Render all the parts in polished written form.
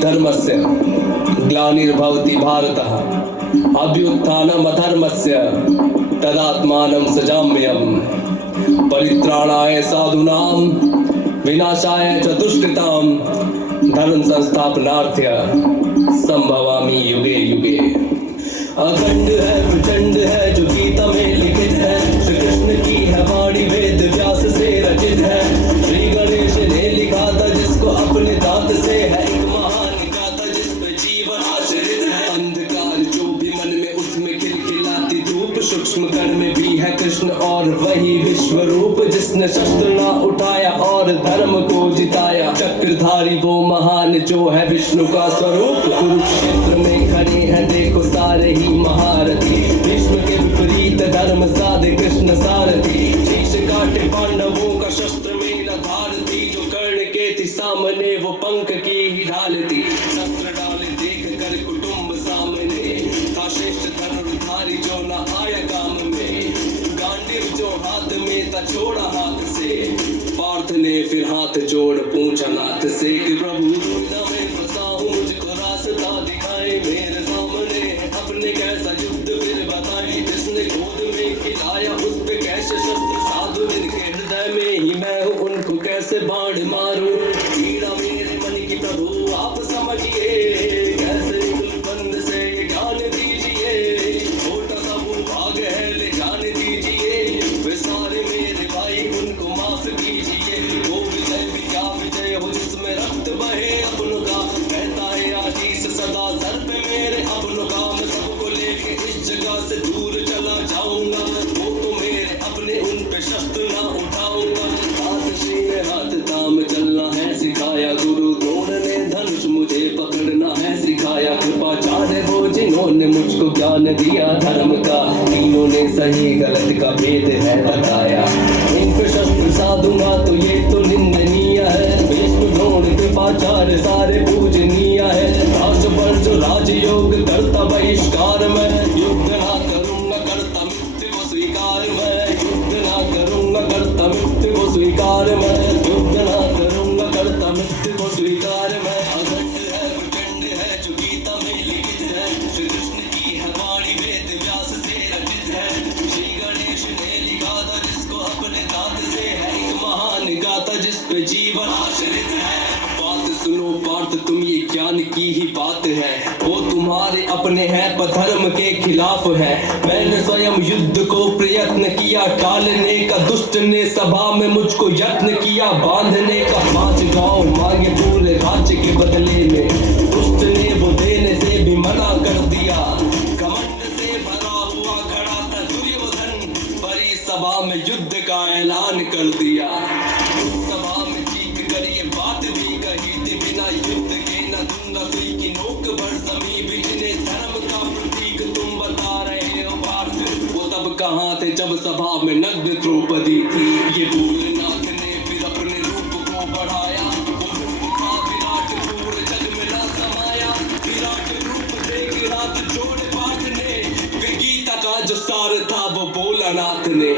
धर्मस्य ग्लानिर्भवति भारतः अभ्युत्थानमधर्मस्य तदात्मानं सृजाम्यहम् परित्राणाय साधूनां विनाशाय च दुष्कृतां धर्म संस्थापनार्थ्य संभवामि युगे युगे। अखंड है प्रचंड है जो गीता में लिखित है, श्री कृष्ण की है वाणी वेद व्यास से रचित है। श्री गणेश ने लिखा था जिसको अपने दांत से है एक महान गाथा जिस पे जीवन आश्रित है। अंधकार जो भी मन में उसमें खिलखिलाती धूप, सूक्ष्म कण में भी है कृष्ण और वही विश्व रूप जिसने शस्त्र ना उठाया और धर्म को जिताया। चक्रधारी वो महान जो है विष्णु का स्वरूप, कुरुक्षेत्र में खड़े हैं देखो सारे ही महारथी। भीष्म के विपरीत धर्म साधे कृष्ण सारथी, शीश काटे पांडवों का शस्त्र में न धार थी। जो कर्ण के थी सामने वो पंख की ही ढाल थी, शस्त्र डाले देख कर कुटुंब सामने था श्रेष्ठ धनुर्धारी जो न आया काम में। गांडीव जो हाथ में था छोड़ा हाथ से, पार्थ ने फिर हाथ जोड़ पूछा नाथ से कि प्रभु दुविधा में फंसा हूँ मुझको रास्ता दिखाए। मेरे सामने अपने कैसा युद्ध फिर बताए, जिसने गोद में खिलाया उस पे कैसे शस्त्र साधु, जिनके हृदय में ही मैं हूँ उनको कैसे बाण मारूं। पीड़ा मेरे मन की प्रभु आप समझिए, कैसे निकल बंद से ये ज्ञान दीजिए। छोटा सा भाग है ले जाने दीजिए, वे सारे मेरे भाई उनको माफ कीजिए। वो विजय भी क्या विजय हो जिसमें रक्त बहे अपनों का, कहता है आशीष सदा सर पे मेरे अपनों का। मैं सबको लेके इस जगह से दूर चला जाऊंगा, वो तो मेरे अपने उन पे शस्त्र ना उठाऊंगा। हाथ सीने हाथ थाम चलना है सिखाया गुरु द्रोण ने, धनुष मुझे पकड़ना है सिखाया कृपाचार्य वो जिन्होंने मुझको ज्ञान दिया धर्म का। तीनों ने सही गलत का भेद है बताया, इन पे शस्त्र साधूंगा तो ये तो निंदनीय है। भीष्म द्रोण कृपाचार्य सारे पूजनीय है। राज पर जो राजयोग करता बहिष्कार मैं, युद्ध ना करूंगा करता मृत्यु को स्वीकार मैं। युद्ध ना करूंगा करता मृत्यु को स्वीकार मैं। युद्ध ना करूंगा करता मृत्यु को स्वीकार मैं। अखंड है प्रचंड है जो गीता में लिखित है, श्री कृष्ण की है वाणी वेद व्यास से रचित है। श्री गणेश ने लिखा था जिसको अपने दांत से है एक महान गाथा जिस पे जीवन आश्रित है। बात सुनो पार्थ तुम ये ज्ञान की ही बात है, वो तुम्हारे अपने हैं पर धर्म के खिलाफ है। मैंने स्वयं युद्ध को प्रयत्न किया टालने का, दुष्ट ने सभा में मुझको यत्न किया बांधने का। 5 गांव मांगे पूरे राज्य के बदले में, दुष्ट ने वो देने से भी मना कर दिया। घमंड से भरा हुआ खड़ा था दुर्योधन, बड़ी सभा में युद्ध का ऐलान कर दिया। उस सभा में चीख कर ये बात भी कही थी, बिना युद्ध के न दूंगा सुई की नोक भर जमी भी। जिन्हें धर्म का प्रतीक तुम बता रहे हो पार्थ, वो तब कहाँ थे जब सभा में नग्न द्रौपदी थी। ये भोलेनाथ ने फिर अपने रूप को बढ़ाया, वो रूप था विराट पूर्ण जग में न समाया। विराट रूप देख हाथ जोड़ पाठ ने, फिर गीता का जो सार था वो भोलानाथ ने।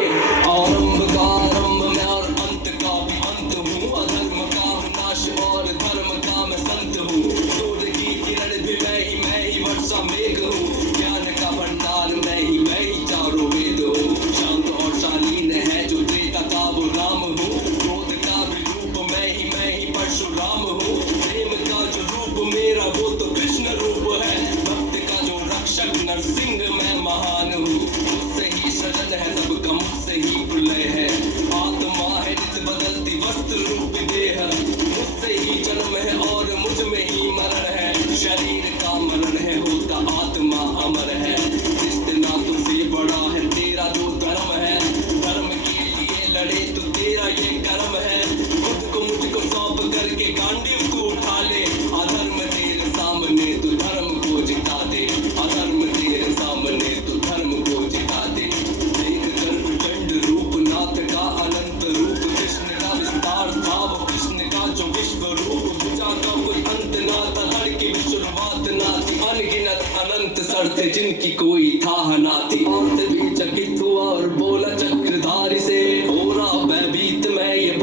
आरंभ का आरंभ में और अंत का भी अंत हूँ, अधर्म का नाश और धर्म का मैं संत हूँ। सूर्य की किरण भी मैं ही वर्षा मेघ हूँ, ज्ञान का भंडार मैं ही चारों वेद हूँ। शांत और शालीन है जो त्रेता का वो राम हूँ, क्रोध का भी रूप मैं ही परशुराम हूँ। प्रेम का जो रूप मेरा वो तो कृष्ण रूप है, भक्त का जो रक्षक नरसिंह मैं महान हूँ। मुझसे ही सृजन है सबका, मुझसे ही प्रलय है। आत्मा है नित बदलती वस्त्र रूप देह, मुझसे ही जन्म है और मुझ में ही मरण है। शरीर का मरण है होता आत्मा अमर है। रिश्ते नातों से बड़ा है तेरा जो धर्म है, धर्म के लिए लड़े तो तेरा ये कर्म है। खुद को मुझको सौंप करके गांडीव तू उठा ले, अधर्म तेरे सामने तू धर्म को जिता दे। अधर्म तेरे सामने तू धर्म को जिता दे। देख कर प्रचंड रूप नाथ का अनंत रूप, कृष्ण का विस्तार था वो कृष्ण का जो विश्व रूप। पूजा का कोई अंत ना था, धड़ की भी शुरुआत ना थी। अनगिनत अनंत सर थे जिनकी कोई था ना थी। अंत भी चकित हुआ और बोला चक्रधारी से, हो रहा भयभीत मैं ये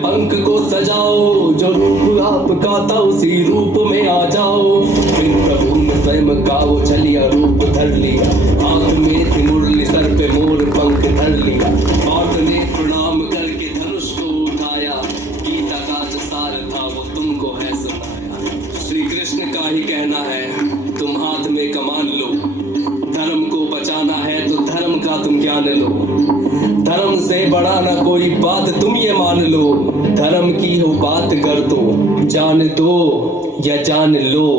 पंख को सजाओ, जो रूप आपका था उसी रूप में आ जाओ। फिर प्रभु ने स्वयं का वो छलिया रूप धर लिया, हाथ में थी मुरली, सर पे मोर पंख धर लिया। पार्थ ने प्रणाम करके धनुष को उठाया, गीता का जो सार था वो तुमको है सुनाया। श्री कृष्ण का ही कहना है, तुम हाथ में कमान लो, धर्म को बचाना है तो धर्म का तुम ज्ञान लो। धर्म से बड़ा ना कोई बात तुम ये मान लो, धर्म की हो बात कर दो, जान दो या जान लो।